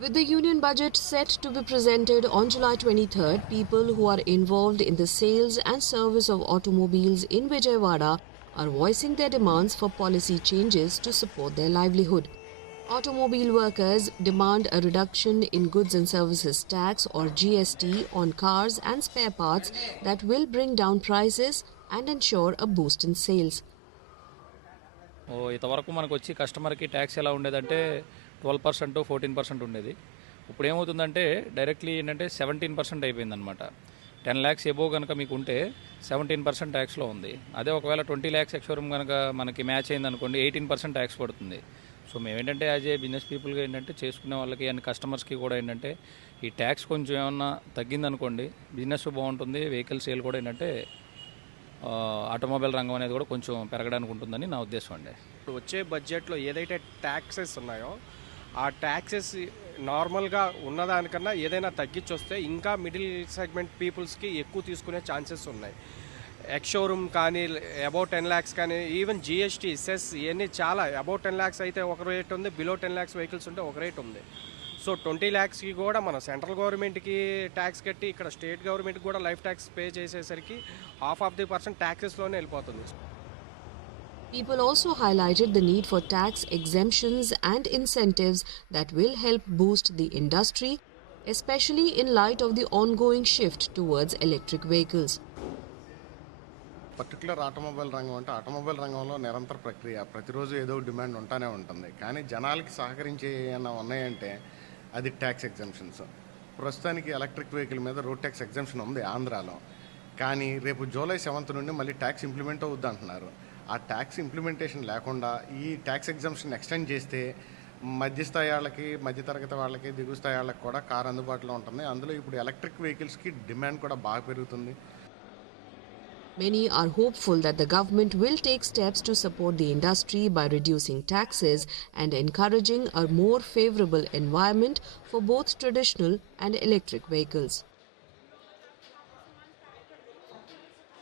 With the union budget set to be presented on July 23rd, people who are involved in the sales and service of automobiles in Vijayawada are voicing their demands for policy changes to support their livelihood. Automobile workers demand a reduction in goods and services tax or GST on cars and spare parts that will bring down prices and ensure a boost in sales. ఇంతవరకు మనకు వచ్చి కస్టమర్కి tax ఎలా ఉండేదంటే 12% 14% ఉండేది. ఇప్పుడు ఏమవుతుందంటే directly ఏంటంటే 17% అయిపోయిందనమాట. 10 lakhs ఎబోవ్ కనుక మీకు ఉంటే 17% ట్యాక్స్లో ఉంది. అదే ఒకవేళ 20 lakhs ఎక్స్షోరూమ్ కనుక మనకి మ్యాచ్ అయిందనుకోండి 18% ట్యాక్స్ పడుతుంది. సో మేమేంటంటే యాజ్ ఏ బిజినెస్ పీపుల్గా ఏంటంటే చేసుకునే వాళ్ళకి అండ్ కస్టమర్స్కి కూడా ఏంటంటే ఈ ట్యాక్స్ కొంచెం ఏమన్నా తగ్గిందనుకోండి బిజినెస్ బాగుంటుంది, వెహికల్ సేల్ కూడా ఏంటంటే ఆటోమొబైల్ రంగం అనేది కూడా కొంచెం పెరగడానికి ఉంటుందని నా ఉద్దేశం అండి. ఇప్పుడు వచ్చే బడ్జెట్లో ఏదైతే ట్యాక్సెస్ ఉన్నాయో ఆ ట్యాక్సెస్ నార్మల్గా ఉన్నదానికన్నా ఏదైనా తగ్గించి వస్తే ఇంకా మిడిల్ సెగ్మెంట్ పీపుల్స్కి ఎక్కువ తీసుకునే ఛాన్సెస్ ఉన్నాయి. ఎక్స్షోరూమ్ కానీ అబౌట్ 10 lakhs కానీ ఈవెన్ జిఎస్టీ సెస్ ఇవన్నీ చాలా అబౌట్ 10 lakhs అయితే ఒక రేట్ ఉంది, బిలో 10 lakhs వెహికల్స్ ఉంటే ఒక రేట్ ఉంది. సో 20 lakhsకి కూడా మన సెంట్రల్ గవర్నమెంట్కి ట్యాక్స్ కట్టి ఇక్కడ స్టేట్ గవర్నమెంట్కి కూడా లైఫ్ ట్యాక్స్ పే చేసేసరికి 0.5% ట్యాక్సెస్లోనే వెళ్ళిపోతుంది. People also highlighted the need for tax exemptions and incentives that will help boost the industry, especially in light of the ongoing shift towards electric vehicles. Particular automobile రంగం అంటే automobile రంగంలో నిరంతర ప్రక్రియ, ప్రతిరోజు ఏదో demand ఉంటానే ఉంటుంది. కానీ జనాలకి సహకరించే ఏమైనా ఉన్నాయంటే అది ట్యాక్స్ ఎగ్జంప్షన్స్. ప్రస్తుతానికి ఎలక్ట్రిక్ వెహికల్ మీద రోడ్ ట్యాక్స్ ఎగ్జంప్షన్ ఉంది ఆంధ్రాలో. కానీ రేపు July 7th నుండి మళ్ళీ ట్యాక్స్ ఇంప్లిమెంట్ అవుద్ది అంటున్నారు. ఆ ట్యాక్స్ ఇంప్లిమెంటేషన్ లేకుండా ఈ ట్యాక్స్ ఎగ్జంప్షన్ ఎక్స్టెండ్ చేస్తే మధ్యస్థాయి వాళ్ళకి, మధ్యతరగతి వాళ్ళకి, దిగువ స్థాయి వాళ్ళకి కూడా కారు అందుబాటులో ఉంటుంది. అందులో ఇప్పుడు ఎలక్ట్రిక్ వెహికల్స్కి డిమాండ్ కూడా బాగా పెరుగుతుంది. Many are hopeful that the government will take steps to support the industry by reducing taxes and encouraging a more favorable environment for both traditional and electric vehicles.